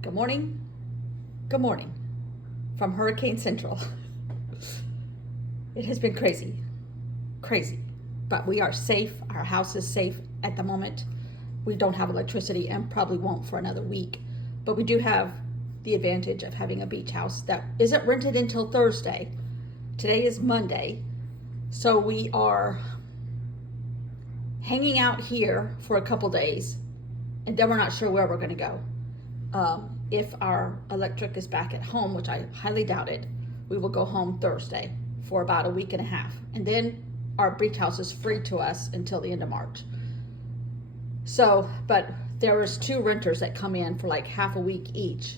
Good morning. Good morning from Hurricane Central. It has been crazy, crazy, but we are safe. Our house is safe at the moment. We don't have electricity and probably won't for another week, but we do have the advantage of having a beach house that isn't rented until Thursday. Today is Monday, so we are hanging out here for a couple days, and then we're not sure where we're going to go. If our electric is back at home, which I highly doubt it, we will go home Thursday for about a week and a half. And then our beach house is free to us until the end of March. So, but there was 2 renters that come in for like half a week each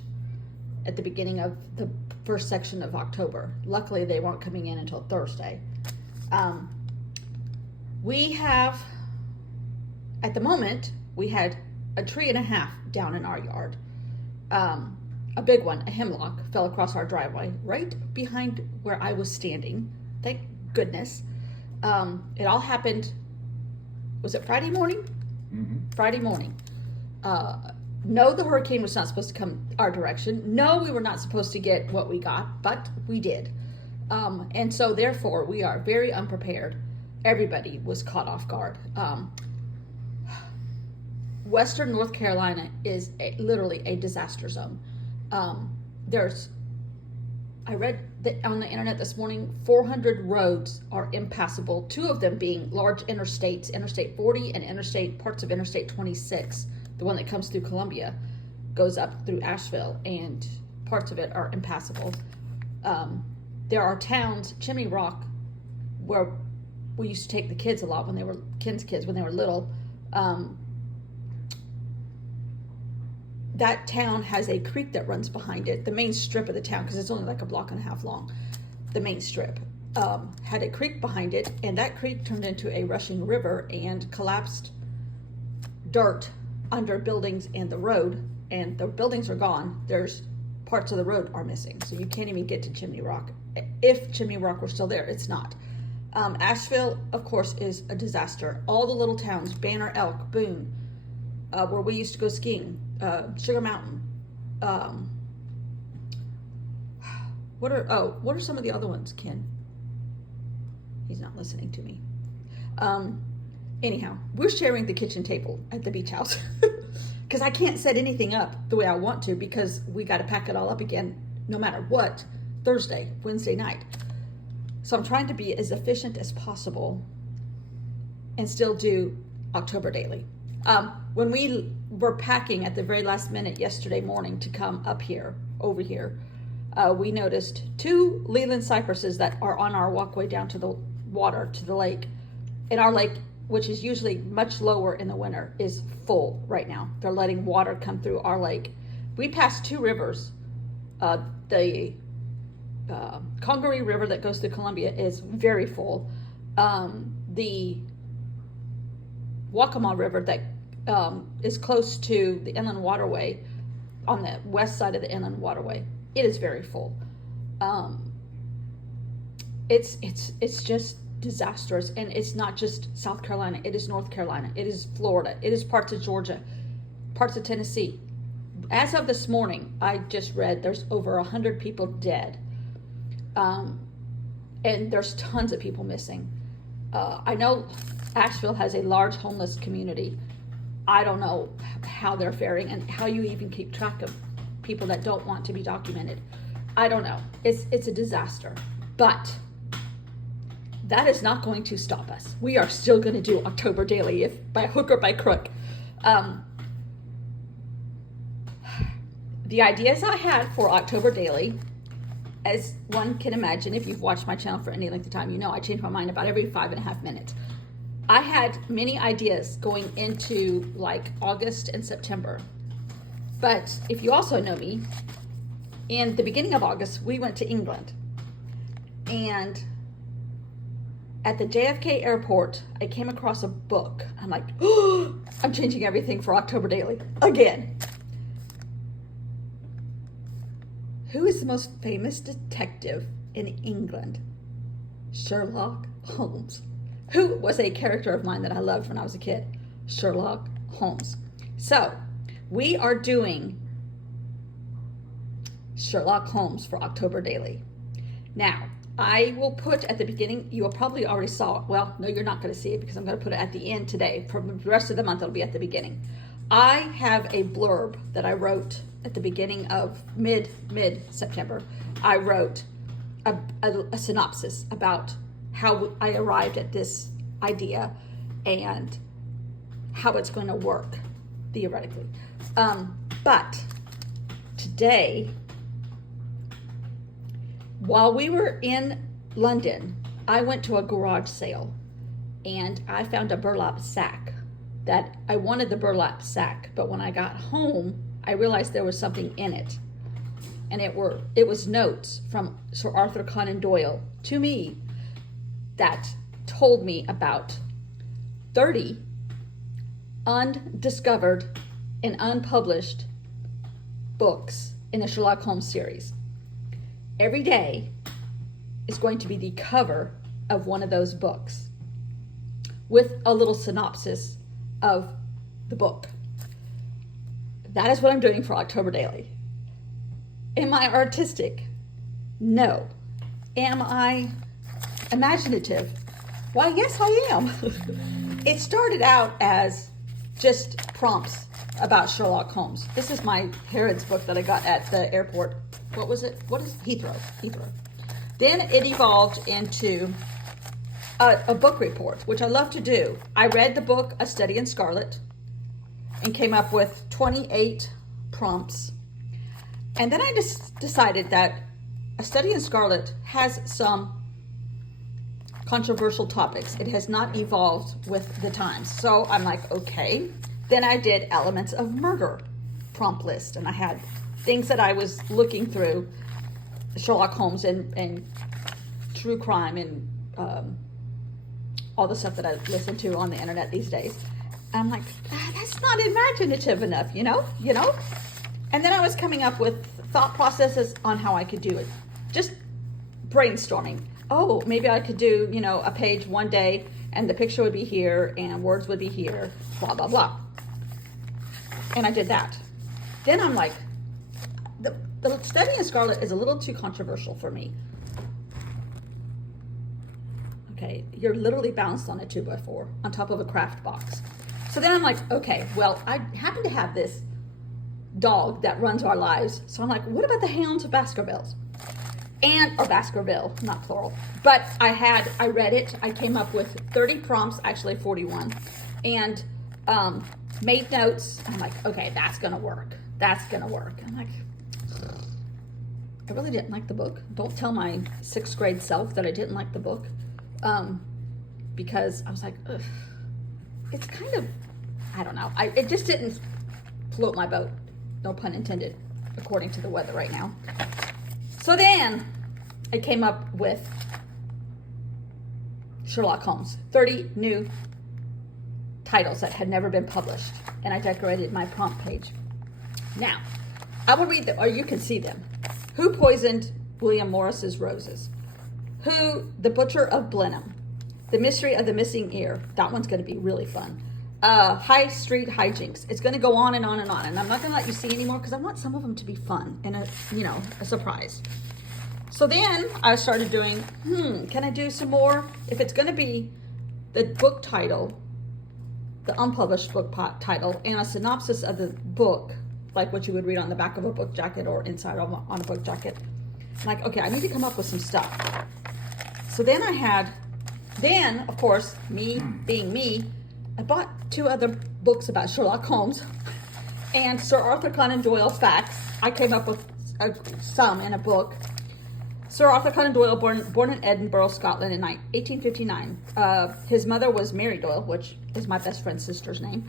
at the beginning of the first section of October. Luckily, they weren't coming in until Thursday. We have, at the moment, we had a tree and a half down in our yard. A big one, a hemlock, fell across our driveway right behind where I was standing. Thank goodness. It all happened, was it Friday morning? Mm-hmm. Friday morning. No, the hurricane was not supposed to come our direction. No, we were not supposed to get what we got, but we did. And so therefore we are very unprepared. Everybody was caught off guard. Western North Carolina is literally a disaster zone. I read that on the internet this morning, 400 roads are impassable, 2 of them being large interstates, Interstate 40 and parts of Interstate 26. The one that comes through Columbia goes up through Asheville, and parts of it are impassable. There are towns, Chimney Rock, where we used to take the kids a lot when they were kids when they were little. That town has a creek that runs behind it. The main strip of the town, because it's only like a block and a half long, the main strip, had a creek behind it, and that creek turned into a rushing river and collapsed dirt under buildings and the road, and the buildings are gone. There's parts of the road are missing, so you can't even get to Chimney Rock. If Chimney Rock were still there, it's not. Asheville, of course, is a disaster. All the little towns, Banner, Elk, Boone, where we used to go skiing, Sugar Mountain. What are some of the other ones, Ken? He's not listening to me. Anyhow, we're sharing the kitchen table at the beach house because I can't set anything up the way I want to, because we got to pack it all up again no matter what, Wednesday night. So I'm trying to be as efficient as possible and still do October Daily. When we were packing at the very last minute yesterday morning to come over here, we noticed 2 Leland cypresses that are on our walkway down to the water, to the lake. And our lake, which is usually much lower in the winter, is full right now. They're letting water come through our lake. We passed 2 rivers. The Congaree River that goes through Columbia is very full. The Waccamaw River that is close to the inland waterway, on the west side of the inland waterway, it is very full. It's just disastrous, and it's not just South Carolina. It is North Carolina. It is Florida. It is parts of Georgia, parts of Tennessee. As of this morning, I just read there's over 100 people dead, and there's tons of people missing. I know Asheville has a large homeless community. I don't know how they're faring and how you even keep track of people that don't want to be documented. I don't know. It's a disaster. But that is not going to stop us. We are still going to do October Daily, if by hook or by crook. The ideas I had for October Daily, as one can imagine, if you've watched my channel for any length of time, you know I change my mind about every 5.5 minutes. I had many ideas going into like August and September. But if you also know me, in the beginning of August, we went to England. And at the JFK airport, I came across a book. I'm like, oh, I'm changing everything for October Daily again. Who is the most famous detective in England? Sherlock Holmes. Who was a character of mine that I loved when I was a kid? Sherlock Holmes. So we are doing Sherlock Holmes for October Daily. Now, I will put at the beginning, you will probably already saw it. Well, no, you're not going to see it because I'm going to put it at the end today. For the rest of the month, it'll be at the beginning. I have a blurb that I wrote at the beginning of mid-September. I wrote a synopsis about how I arrived at this idea and how it's going to work, theoretically. But today, while we were in London, I went to a garage sale and I found a burlap sack that I wanted the burlap sack, but when I got home, I realized there was something in it. And it was notes from Sir Arthur Conan Doyle to me that told me about 30 undiscovered and unpublished books in the Sherlock Holmes series. Every day is going to be the cover of one of those books with a little synopsis of the book. That is what I'm doing for October Daily. Am I artistic? No. Am I imaginative? Why, yes, I am. It started out as just prompts about Sherlock Holmes. This is my Harrods book that I got at the airport. What was it? What is Heathrow? Then it evolved into a book report, which I love to do. I read the book A Study in Scarlet and came up with 28 prompts. And then I just decided that A Study in Scarlet has some controversial topics. It has not evolved with the times. So I'm like, okay. Then I did Elements of Murder prompt list, and I had things that I was looking through, Sherlock Holmes and true crime and all the stuff that I listen to on the internet these days. I'm like, that's not imaginative enough, you know? And then I was coming up with thought processes on how I could do it. Just brainstorming. Oh, maybe I could do, a page one day and the picture would be here and words would be here, blah, blah, blah. And I did that. Then I'm like, the Study in Scarlet is a little too controversial for me. Okay, you're literally bounced on a 2x4 on top of a craft box. So then I'm like, okay, well, I happen to have this dog that runs our lives. So I'm like, what about the hounds of Baskervilles? Or Baskerville, not plural. But I read it. I came up with 30 prompts, actually 41, and made notes. I'm like, okay, that's going to work. I'm like, I really didn't like the book. Don't tell my 6th grade self that I didn't like the book. Because I was like, ugh, it's kind of, I don't know. It just didn't float my boat. No pun intended, according to the weather right now. So then I came up with Sherlock Holmes, 30 new titles that had never been published. And I decorated my prompt page. Now, I will read them, or you can see them. Who Poisoned William Morris's Roses? Who The Butcher of Blenheim? The Mystery of the Missing Ear. That one's going to be really fun. High Street Hijinks. It's going to go on and on and on. And I'm not going to let you see anymore because I want some of them to be fun and a surprise. So then I started doing, can I do some more? If it's going to be the book title, the unpublished book title, and a synopsis of the book, like what you would read on the back of a book jacket or inside on a book jacket. I'm like, okay, I need to come up with some stuff. So then of course, me being me, I bought 2 other books about Sherlock Holmes and Sir Arthur Conan Doyle facts. I came up with some in a book. Sir Arthur Conan Doyle, born in Edinburgh, Scotland in 1859. His mother was Mary Doyle, which is my best friend's sister's name.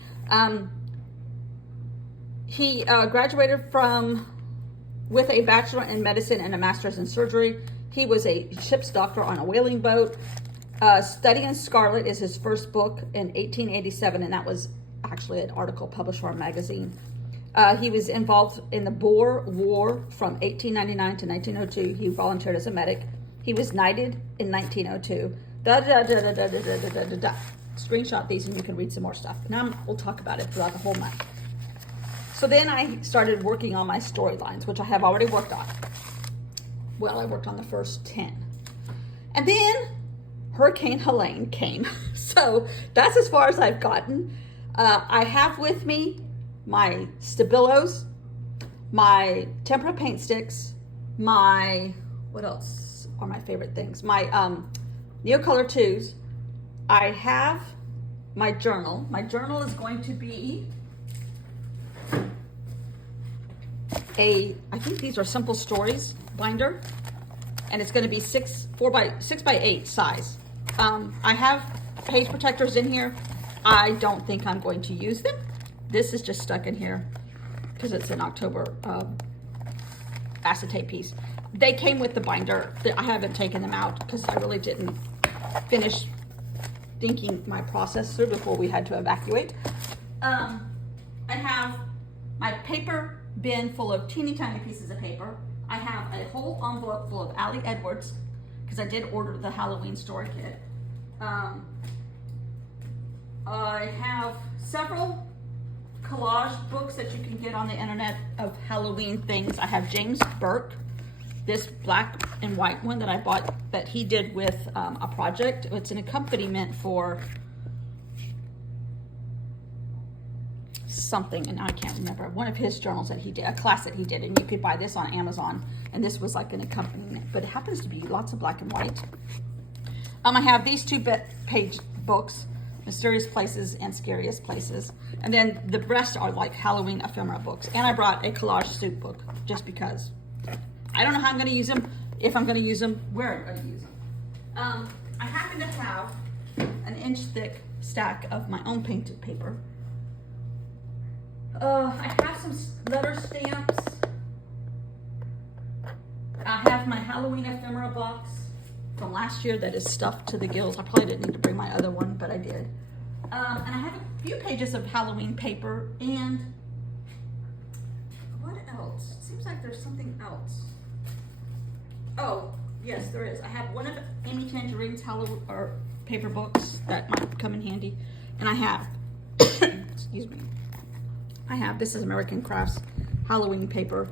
He graduated with a bachelor in medicine and a master's in surgery. He was a ship's doctor on a whaling boat. Study in Scarlet is his first book in 1887, and that was actually an article published for a magazine. He was involved in the Boer War from 1899 to 1902. He volunteered as a medic. He was knighted in 1902. Screenshot these and you can read some more stuff. Now we'll talk about it throughout the whole month. So then I started working on my storylines, which I have already worked on. Well, I worked on the first 10. And then Hurricane Helene came. So that's as far as I've gotten. I have with me my Stabilos, my tempera paint sticks, my, what else are my favorite things? My Neocolor 2s. I have my journal. My journal is going to be I think these are Simple Stories binder, and it's going to be 6 by 8 size. I have page protectors in here. I don't think I'm going to use them. This is just stuck in here because it's an October acetate piece. They came with the binder. I haven't taken them out because I really didn't finish thinking my process through before we had to evacuate. I have my paper bin full of teeny tiny pieces of paper. I have a whole envelope full of Allie Edwards because I did order the Halloween story kit. I have several collage books that you can get on the internet of Halloween things. I have James Burke, this black and white one that I bought that he did with a project. It's an accompaniment for something, and I can't remember, one of his journals that he did, a class that he did, and you could buy this on Amazon, and this was like an accompaniment, but it happens to be lots of black and white. I have these 2-page books, Mysterious Places and Scariest Places, and then the rest are like Halloween ephemera books, and I brought a collage soup book just because I don't know how I'm going to use them, if I'm going to use them, where I'm going to use them. I happen to have an inch thick stack of my own painted paper. I have some letter stamps. I have my Halloween ephemera box from last year that is stuffed to the gills. I probably didn't need to bring my other one, but I did. And I have a few pages of Halloween paper, and what else? It seems like there's something else. Oh, yes, there is. I have one of Amy Tangerine's Halloween or paper books that might come in handy, and I have, excuse me, this is American Crafts Halloween paper.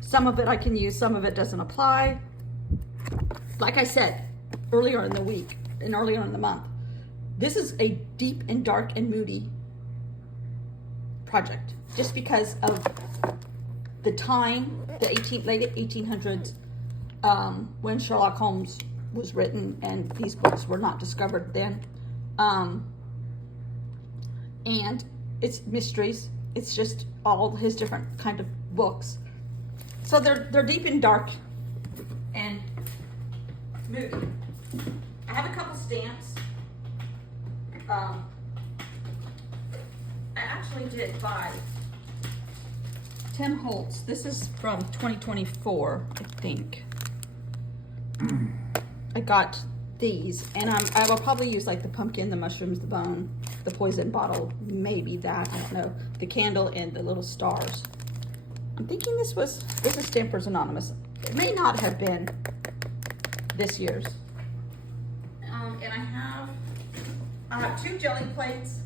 Some of it I can use, some of it doesn't apply. Like I said earlier in the week and earlier in the month, this is a deep and dark and moody project just because of the time, the late 1800s, when Sherlock Holmes was written and these books were not discovered then. And it's mysteries. It's just all his different kind of books. So they're deep and dark and moody. I have a couple stamps. I actually did buy Tim Holtz. This is from 2024, I think. I got these, and I will probably use like the pumpkin, the mushrooms, the bone, the poison bottle, maybe that, I don't know, the candle, and the little stars. I'm thinking this is Stampers Anonymous. It may not have been this year's. And I have 2 jelly plates.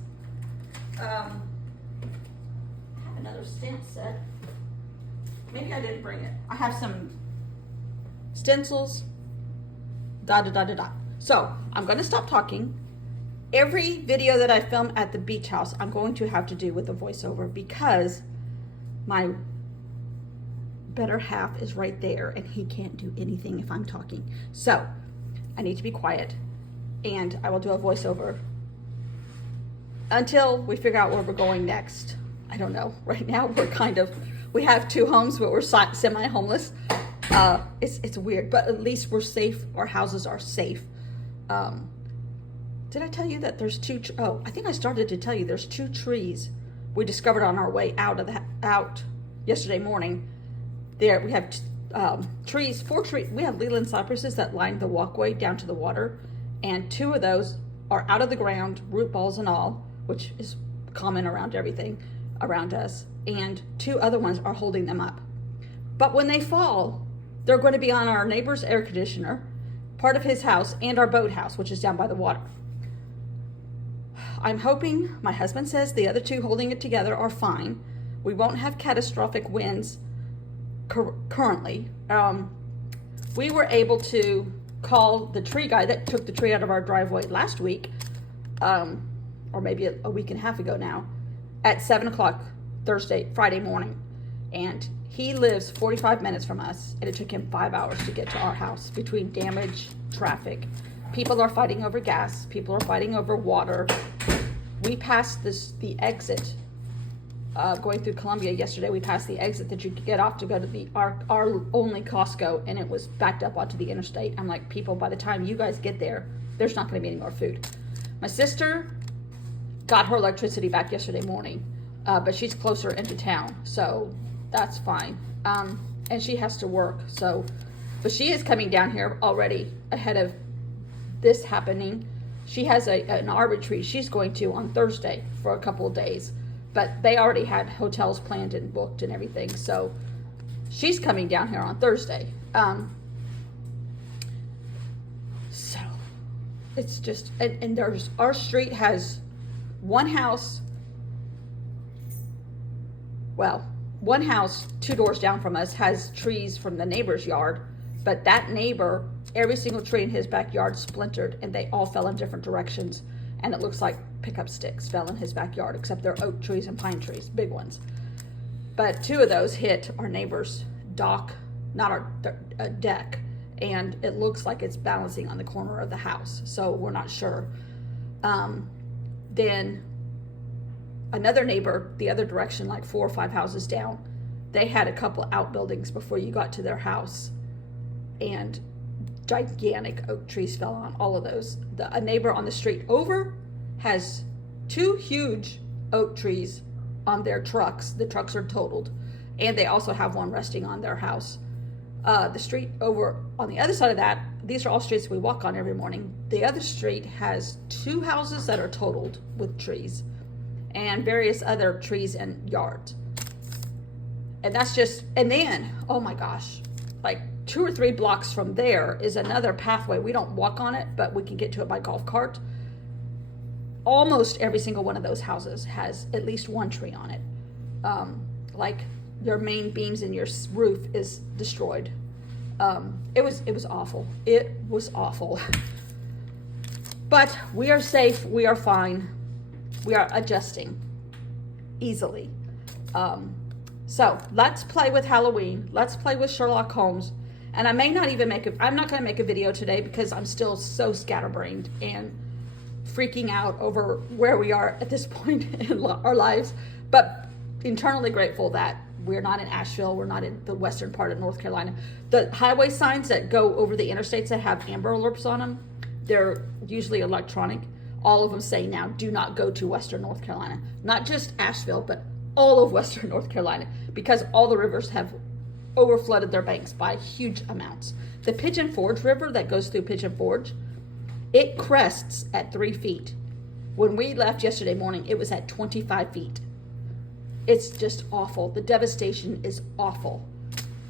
I have another stamp set. Maybe I didn't bring it. I have some stencils. So I'm going to stop talking. Every video that I film at the beach house, I'm going to have to do with a voiceover because my better half is right there and he can't do anything if I'm talking. So I need to be quiet, and I will do a voiceover until we figure out where we're going next. I don't know. Right now we have 2 homes, but we're semi-homeless. It's weird, but at least we're safe. Our houses are safe. Did I tell you that there's 2? I think I started to tell you there's 2 trees we discovered on our way out yesterday morning. There we have 4 trees. We have Leland cypresses that line the walkway down to the water, and 2 of those are out of the ground, root balls and all, which is common around everything around us, and 2 other ones are holding them up. But when they fall, they're going to be on our neighbor's air conditioner, part of his house, and our boathouse, which is down by the water. I'm hoping, my husband says the other 2 holding it together are fine. We won't have catastrophic winds currently. We were able to call the tree guy that took the tree out of our driveway last week, or maybe a week and a half ago now, at 7 o'clock Friday morning. And he lives 45 minutes from us, and it took him 5 hours to get to our house between damage, traffic. People are fighting over gas. People are fighting over water. We passed the exit going through Columbia yesterday. We passed the exit that you could get off to go to our only Costco, and it was backed up onto the interstate. I'm like, people, by the time you guys get there, there's not going to be any more food. My sister got her electricity back yesterday morning, but she's closer into town, so that's fine. And she has to work, so, but she is coming down here already ahead of this happening. She has an art retreat she's going to on Thursday for a couple of days, but they already had hotels planned and booked and everything, so she's coming down here on Thursday. So it's just, and there's, our street has one house, one house 2 doors down from us has trees from the neighbor's yard, but that neighbor, every single tree in his backyard splintered, and they all fell in different directions, and it looks like pickup sticks fell in his backyard, except they're oak trees and pine trees, big ones. But 2 of those hit our neighbor's dock, not our deck, and it looks like it's balancing on the corner of the house, so we're not sure. Then another neighbor, the other direction, like 4 or 5 houses down, they had a couple outbuildings before you got to their house, and gigantic oak trees fell on all of those. A neighbor on the street over has 2 huge oak trees on their trucks. The trucks are totaled, and they also have one resting on their house. The street over on the other side of that, these are all streets we walk on every morning. The other street has 2 houses that are totaled with trees, and various other trees and yards. And that's just, and then, oh my gosh, like 2 or 3 blocks from there is another pathway. We don't walk on it, but we can get to it by golf cart. Almost every single one of those houses has at least 1 tree on it. Like your main beams in your roof is destroyed. It was awful. It was awful. But we are safe. We are fine. We are adjusting easily. So let's play with Halloween. Let's play with Sherlock Holmes. And I may not even I'm not going to make a video today because I'm still so scatterbrained and freaking out over where we are at this point in our lives. But internally grateful that we're not in Asheville. We're not in the western part of North Carolina. The highway signs that go over the interstates that have Amber Alerts on them, they're usually electronic. All of them say now, do not go to western North Carolina. Not just Asheville, but all of western North Carolina, because all the rivers have overflooded their banks by huge amounts. The Pigeon Forge River that goes through Pigeon Forge, it crests at 3 feet. When we left yesterday morning, it was at 25 feet. It's just awful. The devastation is awful.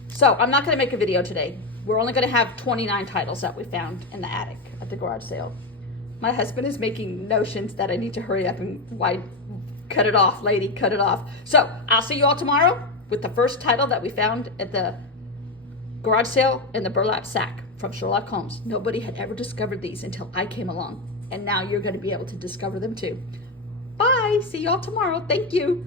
So I'm not going to make a video today. We're only going to have 29 titles that we found in the attic at the garage sale. My husband is making notions that I need to hurry up and cut it off, lady, cut it off. So I'll see you all tomorrow with the first title that we found at the garage sale in the burlap sack from Sherlock Holmes. Nobody had ever discovered these until I came along, and now you're going to be able to discover them too. Bye. See you all tomorrow. Thank you.